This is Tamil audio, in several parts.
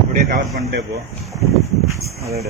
அப்படியே கவர் பண்ணிட்டே போ. அதோட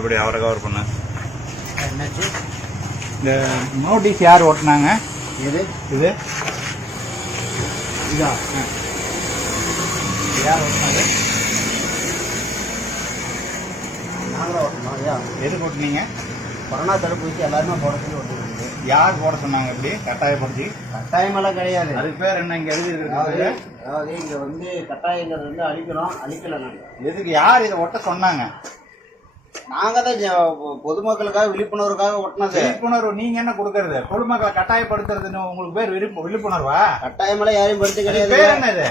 அப்படி அவரை கவர் பண்ண. இந்த நோட்டீஸ் யார் ஓட்டினாங்க? இது இது இதா யார் ஓட்டினாங்க? நாங்களும் ஓட்டணும். ஐயா எதுக்கு ஓட்டினீங்க? கொரோனா தடுப்பூசி எல்லாருமே போட சொல்லி ஓட்டுறது. யார் போட சொன்னாங்க? இப்படி கட்டாயப்படுத்தி? கட்டாயமெல்லாம் கிடையாது. அதுக்கு பேர் என்ன இங்க எழுதி இருக்கு? அதாவது இங்க வந்து கட்டாயங்கிறது வந்து அழிக்கணும், அழிக்கல. நாங்கள் எதுக்கு யார் இதை ஒட்ட சொன்னாங்க? நாங்க தான் பொதுமக்களுக்காக விழிப்புணர்வுக்காக ஒட்டினது. விழிப்புணர்வு நீங்க என்ன கொடுக்கறது? பொதுமக்களை கட்டாயப்படுத்துறதுன்னு உங்களுக்கு பேர் விழிப்புணர்வா? கட்டாயமெல்லாம் யாரையும் படுத்து கிடையாது. பேர் என்ன இது?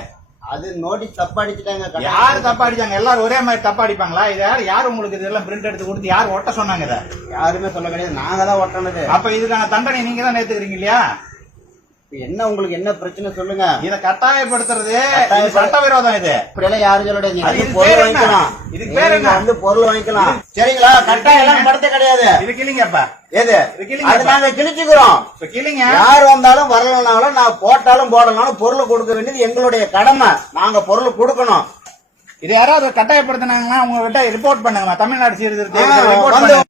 அது நோட்டீஸ் தப்பா அடிச்சுட்டாங்க. யாரு தப்பா அடிச்சாங்க? எல்லாரும் ஒரே மாதிரி தப்பா அடிப்பாங்களா? இது யார் உங்களுக்கு இதெல்லாம் பிரிண்ட் எடுத்து கொடுத்து யார் ஒட்ட சொன்னாங்க? இதை யாருமே சொல்ல கிடையாது. நாங்க தான் ஒட்டினது. அப்ப இதுக்கான தண்டனை நீங்க தான் ஏத்துக்கிறீங்க இல்லையா? என்ன உங்களுக்கு என்ன பிரச்சனை சொல்லுங்க. இத கட்டாயப்படுத்துறது சட்டவிரோதம். இது இப்படியெல்லாம் யாரும் சொல்ல. பொருள் வாங்கிக்கலாம். இதுக்கு பேர் என்ன? வந்து பொருள் வாங்கிக்கலாம். சரிங்களா? கட்டாயம் எல்லாம் படுத்த கிடையாது. இது கிளிங்கப்பா. எது அது நாங்க கிழிச்சுக்கிறோம். கிளிங்க யார் வந்தாலும் வரலனாலும் நான் போட்டாலும் போடலாலும் பொருள் கொடுக்க வேண்டியது எங்களுடைய கடமை. நாங்க பொருள் கொடுக்கணும். இது யாராவது கட்டாயப்படுத்தினாங்கன்னா உங்க கிட்ட ரிப்போர்ட் பண்ணுங்க. தமிழ்நாடு சீர்திருத்த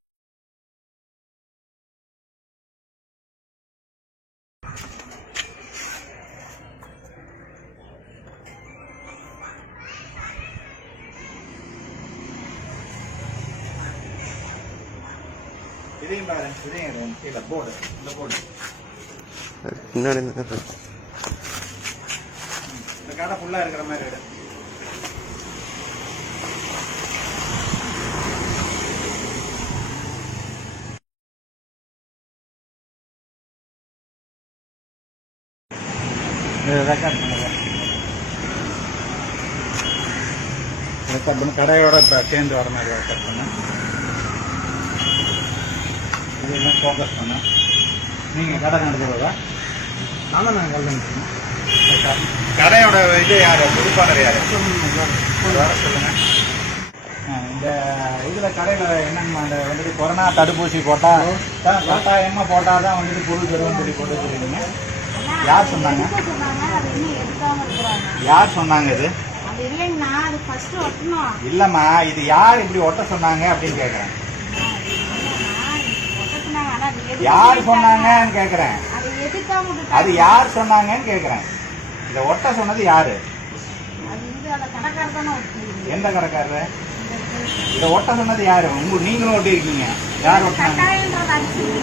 போர்டு. இந்த போர்டு பின்னாடி இந்த கடை ஃபுல்லா இருக்கிற மாதிரி இடம். ரெக்கார்ட் பண்ண கடையோட சேர்ந்து வர மாதிரி ரெக்கார்ட் பண்ண. இதெல்லாம் ஃபோக்கஸ் பண்ண. நீங்கள் கடை நடத்துறதா? நானும் நாங்கள் கடை நடத்துறோம். கடையோட இது யார்? பொறுப்பாளர் யார்? சொல்லுங்கள். இந்த இதில் கடையில் என்னென்ன அந்த வந்துட்டு கொரோனா தடுப்பூசி போட்டால் கட்டாயமாக போட்டால் தான் வந்துட்டு பொருள் தருவோம்னு சொல்லி போட்டு வச்சுருக்கீங்க. யார் சொன்னாங்க? யார் சொன்னாங்க? இது இல்லைம்மா, இது யார் இப்படி ஒட்ட சொன்னாங்க அப்படின்னு கேட்குறேன். யார் சொன்னாங்கன்னு கேக்குறேன். அது யார் சொன்னாங்கன்னு கேக்குறேன். இத ஒட்ட சொன்னது யாரு? எந்த கடைக்காரரு? இத ஒட்ட சொன்னது யாரு? நீங்களும் ஒட்டி இருக்கீங்க. யார் ஒட்டினாங்க?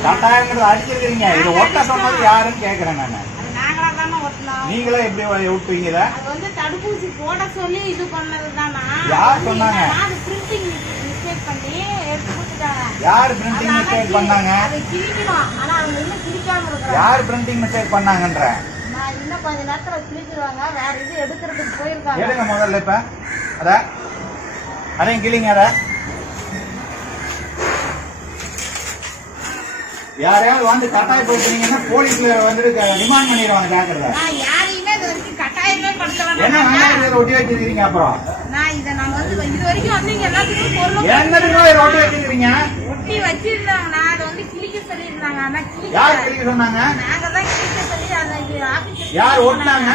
கட்டாயங்கிறது அடிச்சிருக்கீங்க. இத ஒட்ட சொன்னது யாருன்னு கேக்குறேன் நானு. நீங்களே எப்படி விட்டுவீங்க? தடுப்பூசி போட சொல்லி இது பண்ணதுதானா? யார் சொன்னாங்க? யார் பிரிண்டிங் மிஸ்டேக் பண்ணாங்க? யார் பிரிண்டிங் மிஸ்டேக் பண்ணாங்கன்ற இன்னும் கொஞ்ச நேரத்துல கிழிச்சிருவாங்க. வேற இது எடுக்கிறதுக்கு போயிருக்காங்க. எடுங்க முதல்ல. இப்ப அதையும் கிளிங்க. யாரையாவது வந்து கட்டாயப்படுத்துனீங்கன்னா போலீஸ்ல வந்துட்டு ரிமாண்ட் பண்ணிடுவாங்க. ஜாக்கிரதை. யாரையுமே இது வரைக்கும் கட்டாயமே படுத்தலாம். என்ன ஒட்டி வச்சிருக்கீங்க? அப்புறம் இது வரைக்கும் வந்து எல்லாத்துக்கும் பொருள் என்னதுக்கு ஒட்டி வச்சிருக்கீங்க? ஒட்டி வச்சிருந்தாங்க. நான் அதை வந்து கிழிக்க சொல்லியிருந்தாங்க. ஆனா யார் கிழிக்க சொன்னாங்க? நாங்க தான் கிழிக்க சொல்லி அந்த ஆபீஸ். யார் ஓட்டினாங்க?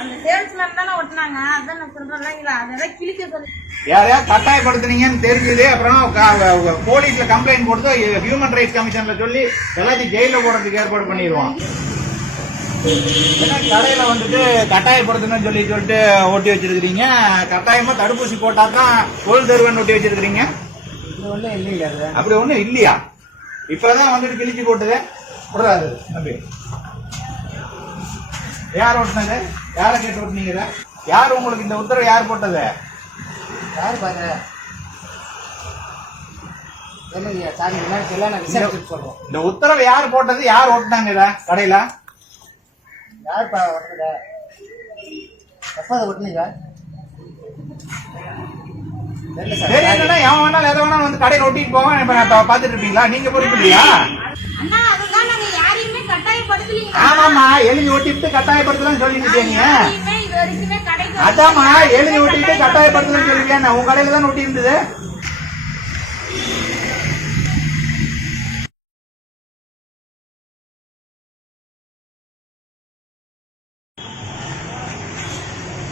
அந்த சேல்ஸ்மேன் தானே ஓட்டினாங்க. அதான் நான் சொல்றேன். அதெல்லாம் கிழிக்க சொல்லி யாரையா கட்டாயப்படுத்துனீங்கன்னு தெரிஞ்சது. அப்புறம் போலீஸ்ல கம்ப்ளைண்ட் கொடுத்து ஹியூமன் ரைட்ஸ் கமிஷன்ல சொல்லி எல்லாத்தையும் ஜெயில போடுறதுக்கு ஏற்பாடு பண்ணிடுவோம். கடையில வந்துட்டு கட்டாயப்படுத்தணும்னு சொல்லிட்டு ஒட்டி வச்சிருக்கீங்க. கட்டாயமா தடுப்பூசி போட்டா தான் பொருள் தருவன்னு ஒட்டி வச்சிருக்கீங்க. அப்படி ஒண்ணும் இல்லையா? இப்பதான் வந்துட்டு கிழிச்சு போட்டது விடாது. அப்படி யார் ஓட்டினது? யாரை கேட்டு ஓட்டினீங்க? யார் உங்களுக்கு இந்த உத்தரவு யார் போட்டது? யாரு பாருங்க. இந்த உத்தரவு யார் போட்டது? யார் ஓட்டினாங்க இத கடையில? யார் ஓட்டுனத? எப்ப ஓட்டுனீங்க? தெரியலன்னா எவன் வேணாலும் எதை வேணாலும் வந்து கடையில் ஒட்டிட்டு போவான். பாத்துட்டு இருப்பீங்களா? நீங்க பொறுப்பு இல்லையா? ஆமாமா, எழுதி ஒட்டிட்டு கட்டாயப்படுத்தலாம் சொல்லிட்டு நீங்க. அதாம்மா, எழுதி ஒட்டிட்டு கட்டாயப்படுத்தலாம் சொல்லுவீங்க. உங்க கடையில தான் ஒட்டி இருந்தது.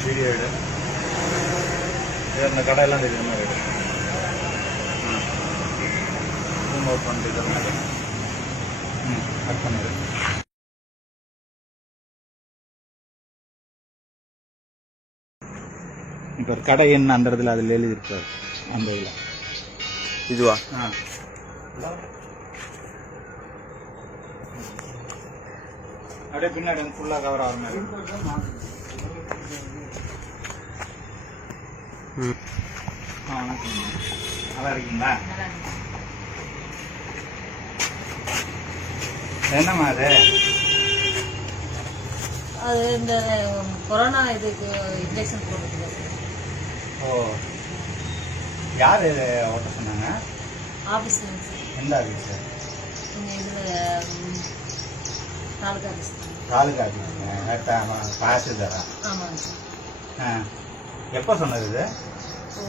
வீடியோ எடு. இந்த கடையெல்லாம் தெரியுற மாதிரி எடு. நோட் பண்ணிட்டு கட் பண்ணிடு. இப்போ ஒரு கடை என்ன அந்த இடத்துல அதில் எழுதி இருக்காது. அந்த இதில் இதுவா? அப்படியே பின்னாடி ஃபுல்லாக கவர் ஆகிற மாதிரி. வணக்கம், நல்லா இருக்கீங்களா? என்னம்மா அது? அது இந்த கொரோனா இதுக்கு இன்ஜெக்ஷன் போடுறது. ஓ, யார் ஓட்ட சொன்னாங்க? ஆஃபீஸ். எந்த ஆஃபீஸ்? இங்கே இதில் தாலுகா ஆஃபீஸ். தாலுகா ஆஃபீஸ் தாசில்தாரா? ஆமாங்க சார். எப்போ சொன்னது இது?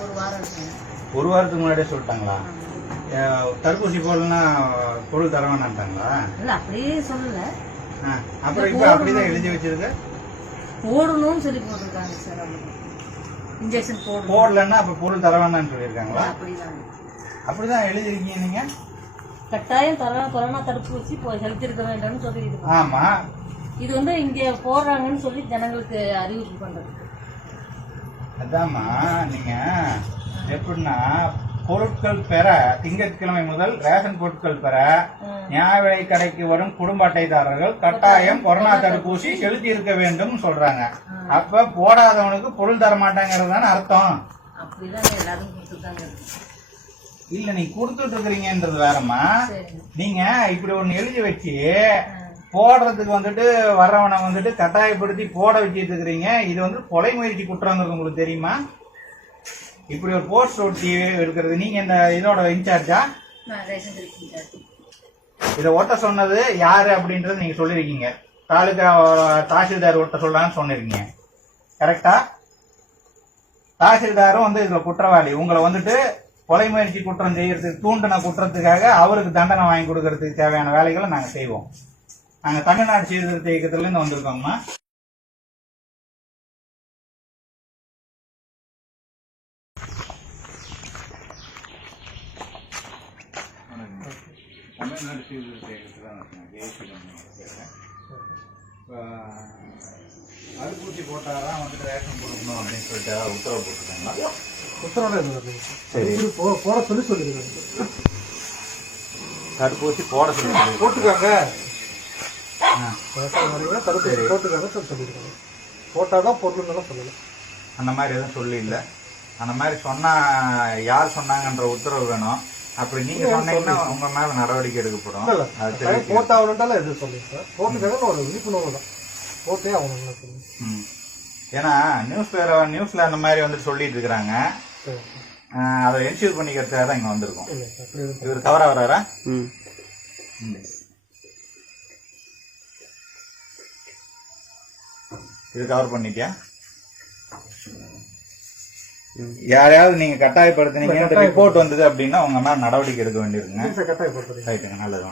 ஒரு வாரம் இருக்குங்க. ஒரு வாரத்துக்கு முன்னாடியே சொல்லிட்டாங்களா? தடுப்பூசி போடலன்னா பொருள் தர வேணான்ட்டாங்களா? இல்லை, அப்படியே சொல்லலை. அப்புறம் இப்போ அப்படிதான் எழுதி வச்சிருக்கு. போடணும்னு சொல்லி போட்டிருக்காங்க சார். அவங்க இன்ஜெக்ஷன் போடலன்னா அப்போ பொருள் தர வேணான்னு சொல்லியிருக்காங்களா? அப்படிதான் அப்படிதான் எழுதிருக்கீங்க நீங்க. கட்டாயம் கொரோனா தடுப்பூசி செலுத்திருக்க வேண்டாம்னு சொல்லிட்டு. ஆமா, இது வந்து இங்கே போடுறாங்கன்னு சொல்லி ஜனங்களுக்கு அறிவிப்பு பண்றது. அதாம்மா, நீங்க எப்படின்னா பொருட்கள் பெற திங்கட்கிழமை முதல் ரேஷன் பொருட்கள் பெற நியாய விலை கடைக்கு வரும் குடும்ப அட்டைதாரர்கள் கட்டாயம் கொரோனா தடுப்பூசி செலுத்தி இருக்க வேண்டும் சொல்றாங்க. அப்ப போடாதவனுக்கு பொருள் தர மாட்டாங்கிறது தானே அர்த்தம். அப்படிதான் எல்லாரும் கொடுத்துட்டாங்க. இல்ல, நீங்க கொடுத்துட்டு இருக்கிறீங்கன்றது வேறம்மா. நீங்க இப்படி ஒண்ணு எழுதி வச்சு போடுறதுக்கு வந்துட்டு வர்றவனை வந்துட்டு கட்டாயப்படுத்தி போட வச்சுட்டு இருக்கிறீங்க. இது வந்து கொலை முயற்சி குற்றங்கிறது உங்களுக்கு தெரியுமா? இப்படி ஒரு போஸ்ட் ஒட்டி இருக்கிறது. நீங்க இந்த இதோட இன்சார்ஜா? இதை ஒட்ட சொன்னது யாரு அப்படின்றது நீங்க சொல்லிருக்கீங்க. தாலுகா தாசில்தார் ஒட்ட சொல்றான்னு சொன்னிருக்கீங்க. கரெக்டா? தாசில்தாரும் வந்து இதுல குற்றவாளி. உங்களை வந்துட்டு கொலை முயற்சி குற்றம் செய்யறதுக்கு தூண்டின குற்றத்துக்காக அவருக்கு தண்டனை வாங்கி கொடுக்கறதுக்கு தேவையான வேலைகளை நாங்க செய்வோம். நாங்க தமிழ்நாடு சீர்திருத்த இயக்கத்துல இருந்து வந்திருக்கோம்மா. தமிழ்நாடு சீர்திருத்த இயக்கத்துல தடுப்பூசி போட்டாதான் வந்துட்டு ரேஷன் கொடுக்கணும் அப்படின்னு சொல்லிட்டு உத்தரவு போட்டுருக்காங்களா? உத்தரவு சரி, போட சொல்லி சொல்லிருக்காங்க. தடுப்பூசி போட சொல்லி போட்டுக்காங்க. தடுப்பூசி போட்டுக்காங்க சொல்லிருக்காங்க. போட்டாதான் பொருள் சொல்லல. அந்த மாதிரி எதுவும் சொல்லி இல்லை. அந்த மாதிரி சொன்னா யார் சொன்னாங்கன்ற உத்தரவு வேணும். அப்படி நீங்க சொன்னீங்கன்னா உங்க மேல நடவடிக்கை எடுக்கப்படும். போட்டாவணுன்றாலும் எதுவும் சொல்லுங்க சார். போட்டுக்காக ஒரு விழிப்புணர்வு தான். போட்டே ஆகணும். ஏன்னா நியூஸ்ல அந்த மாதிரி வந்து சொல்லிட்டு இருக்கிறாங்க. அதை என்ஷூர் பண்ணிக்கிறதுக்காக தான் இங்க வந்திருக்கோம். இவர் தவறா வர்றாரா? இது கவர் பண்ணிட்டியா? யாரையாவது நீங்க கட்டாயப்படுத்தினீங்க ரிப்போர்ட் வந்தது அப்படின்னா உங்க மேல நடவடிக்கை எடுக்க வேண்டியிருக்குங்க. கட்டாயப்படுத்துறீங்க. ரைட்டுங்க, நல்லது.